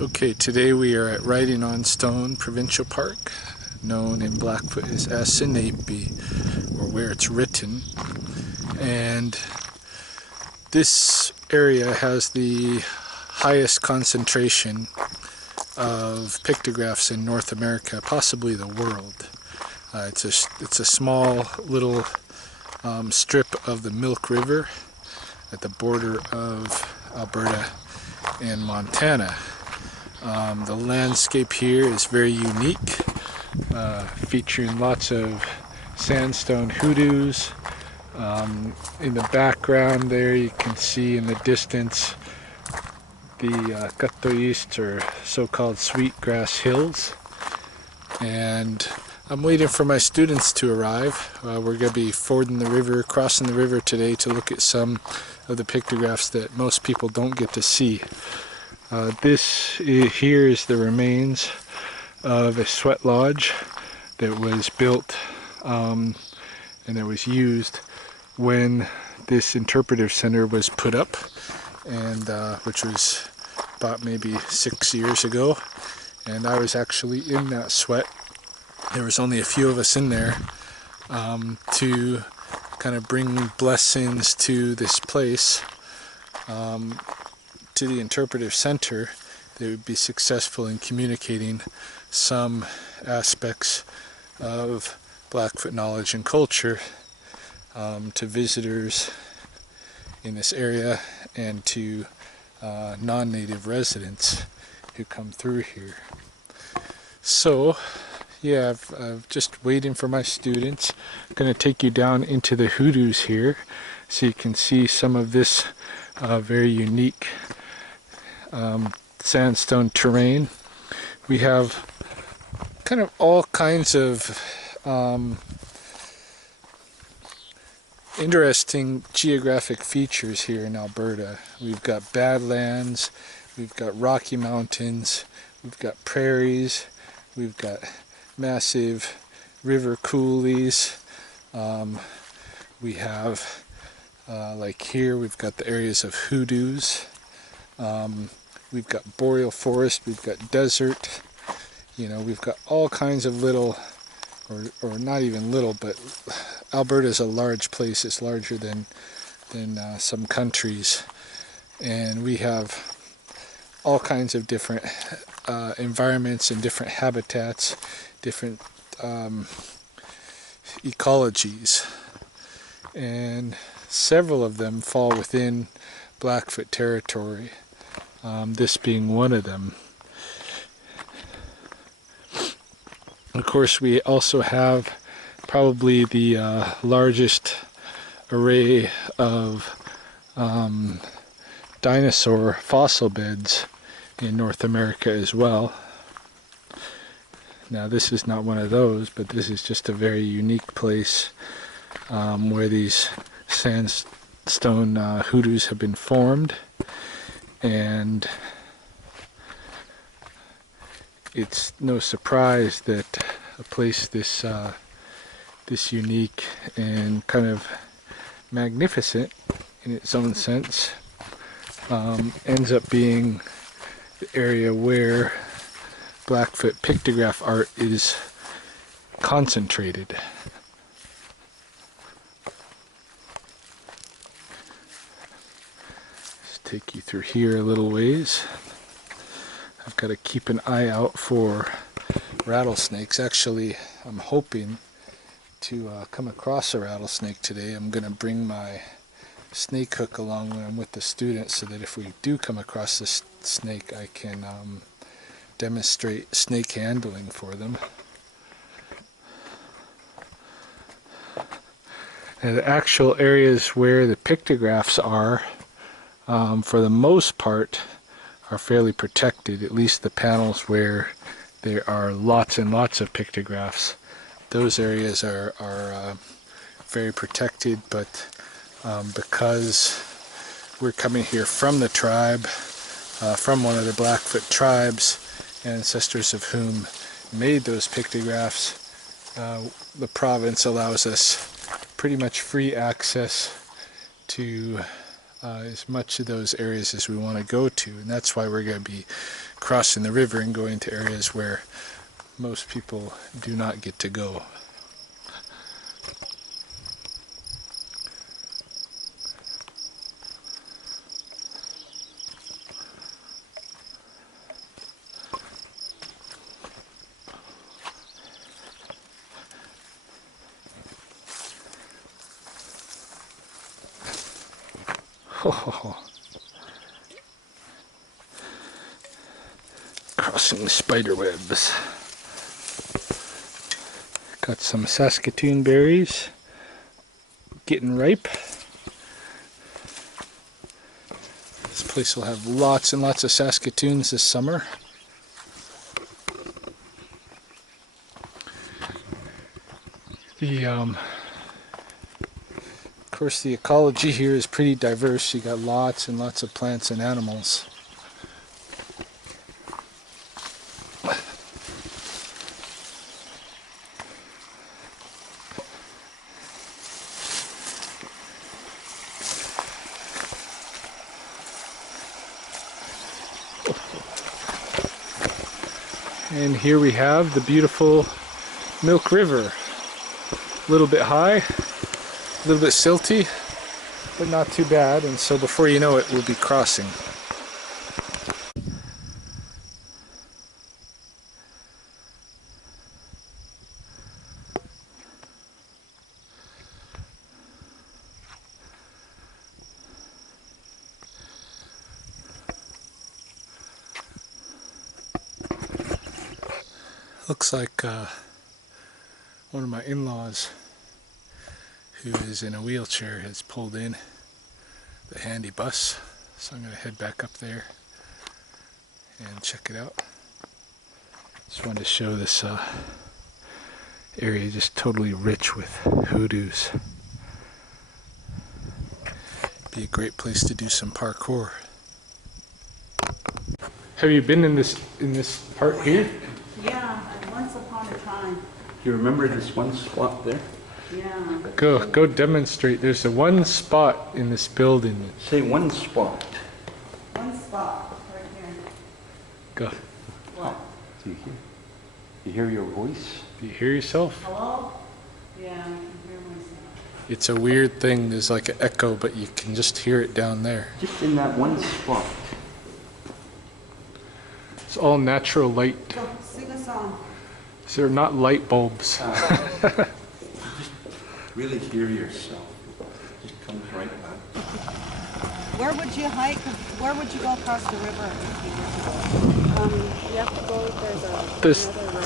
Okay, today we are at Writing on Stone Provincial Park, known in Blackfoot as Aisinai'pi, or where it's written. And this area has the highest concentration of pictographs in North America, possibly the world. It's a small little strip of the Milk River at the border of Alberta and Montana. The landscape here is very unique, featuring lots of sandstone hoodoos. In the background there you can see in the distance the Kainai, or so-called sweetgrass hills. And I'm waiting for my students to arrive. We're going to be fording the river, crossing the river today to look at some of the pictographs that most people don't get to see. Here is the remains of a sweat lodge that was built and that was used when this interpretive center was put up, and which was about maybe 6 years ago. And I was actually in that sweat. There was only a few of us in there to kind of bring blessings to this place, to the interpretive center, that would be successful in communicating some aspects of Blackfoot knowledge and culture to visitors in this area and to non-native residents who come through here. So yeah, I'm just waiting for my students. I'm going to take you down into the hoodoos here so you can see some of this very unique sandstone terrain. We have kind of all kinds of interesting geographic features here in Alberta. We've got badlands, we've got Rocky Mountains, we've got prairies, we've got massive river coulees. We have, like here, we've got the areas of hoodoos. We've got boreal forest, we've got desert. You know, we've got all kinds of little, or not even little, but Alberta is a large place. It's larger than some countries, and we have all kinds of different environments and different habitats, different ecologies, and several of them fall within Blackfoot territory, this being one of them. Of course, we also have probably the largest array of dinosaur fossil beds in North America as well. Now, this is not one of those, but this is just a very unique place where these sandstone hoodoos have been formed, and it's no surprise that a place this this unique and kind of magnificent in its own sense ends up being the area where Blackfoot pictograph art is concentrated. Just take you through here a little ways. I've got to keep an eye out for rattlesnakes. Actually, I'm hoping to come across a rattlesnake today. I'm going to bring my snake hook along when I'm with the students, so that if we do come across this snake, I can demonstrate snake handling for them. And the actual areas where the pictographs are, for the most part, are fairly protected. At least the panels where there are lots and lots of pictographs, those areas are very protected. But because we're coming here from the tribe, from one of the Blackfoot tribes, ancestors of whom made those pictographs, the province allows us pretty much free access to as much of those areas as we want to go to, and that's why we're going to be crossing the river and going to areas where most people do not get to go. Oh. Crossing the spider webs. Got some Saskatoon berries getting ripe. This place will have lots and lots of Saskatoons this summer. Of course, the ecology here is pretty diverse. You got lots and lots of plants and animals. And here we have the beautiful Milk River. A little bit high, a little bit silty, but not too bad. And so before you know it, we'll be crossing. Looks like one of my in-laws who is in a wheelchair has pulled in the handy bus, so I'm going to head back up there and check it out. Just wanted to show this area just totally rich with hoodoos. Be a great place to do some parkour. Have you been in this part here? Yeah, once upon a time. Do you remember this one spot there? Yeah. Go demonstrate. There's a one spot in this building. Say one spot. One spot right here. Go. What? Do you hear your voice? Do you hear yourself? Hello? Yeah, I can hear myself. It's a weird thing. There's like an echo, but you can just hear it down there. Just in that one spot. It's all natural light. Go, sing a song. So they're not light bulbs. Just really hear yourself. It just comes right back. Where would you hike? Where would you go across the river? You have to go, there's another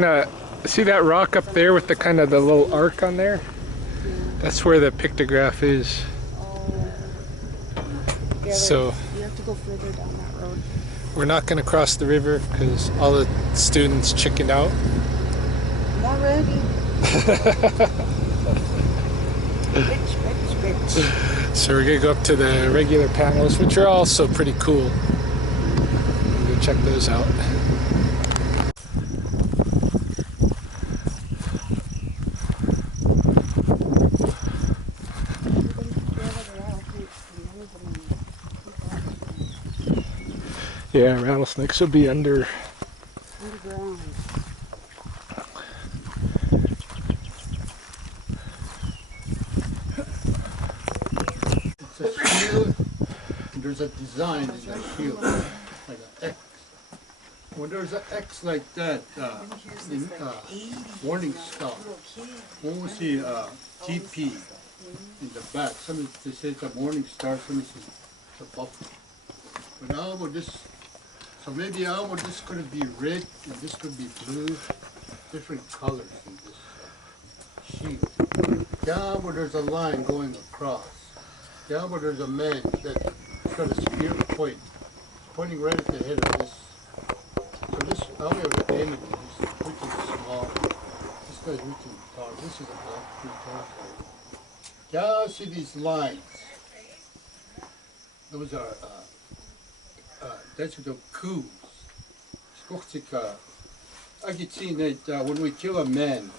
road. See that rock up there with the kind of the little arc on there? Yeah. That's where the pictograph is. Oh. Yeah, So you have to go further down that road. we're not going to cross the river because all the students chickened out. I'm already. bitch. So we're going to go up to the regular panels, which are also pretty cool. Go check those out. Yeah, rattlesnakes will be underground. It's a shield. There's a design in the shield, like an X. When there's an X like that, in warning star, when we see TP in the back, some they say it's a warning star, some say it's a buffer. But so maybe this could be red and this could be blue, different colors in this shield. Down where there's a line going across, down where there's a man that's got a spear point, pointing right at the head of this. So this, I only have the image, this reaching small, this guy's reaching tall, this is a black tall. Down, see these lines. Those are that's the coups. I could see that when we kill a man,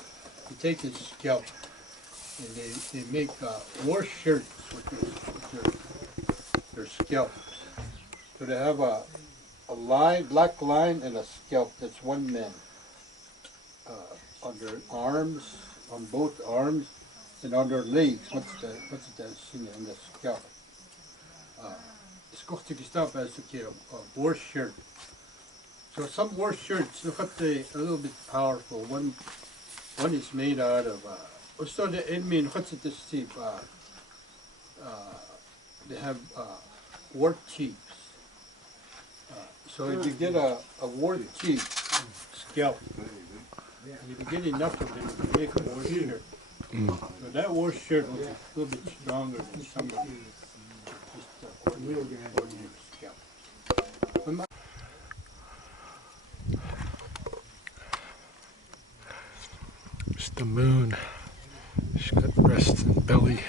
we take his scalp and they make war shirts with their scalp. So they have a line, black line, and a scalp. That's one man. On their arms, on both arms, and on their legs. What's the thing on the scalp? It's got to stop as a war shirt. So some war shirts look at a little bit powerful. One is made out of. Also the enemy what's it this cheap? They have war chiefs. So if you get a war chief scalp, and if you get enough of it, you can make a war shirt. So that war shirt will be a little bit stronger than somebody just ordinary scalp. There's the moon. She's got breasts and belly.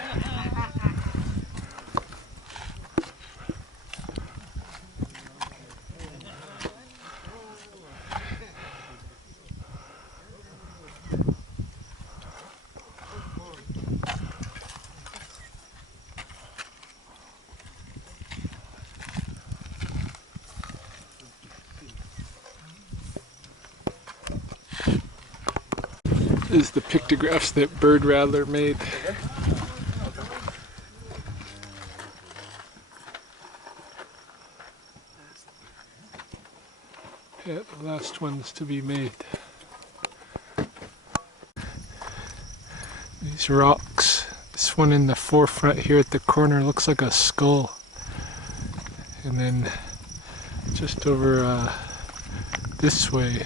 This is the pictographs that Bird Rattler made. Yeah, the last ones to be made. These rocks. This one in the forefront here at the corner looks like a skull. And then just over this way,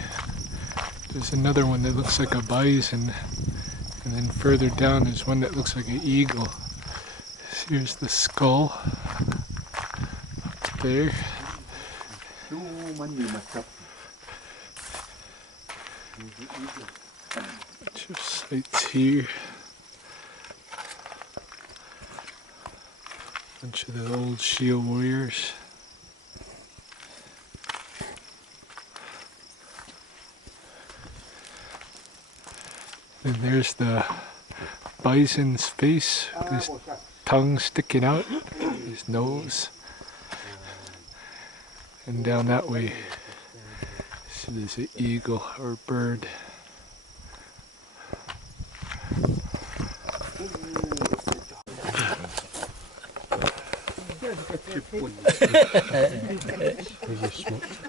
there's another one that looks like a bison, and then further down is one that looks like an eagle. Here's the skull up there. Bunch of sites here. Bunch of the old shield warriors. And there's the bison's face, his tongue sticking out, his nose. And down that way, so there's an eagle or bird.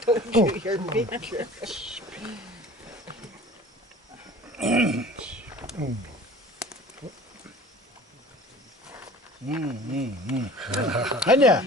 Don't shoot your picture. Anya!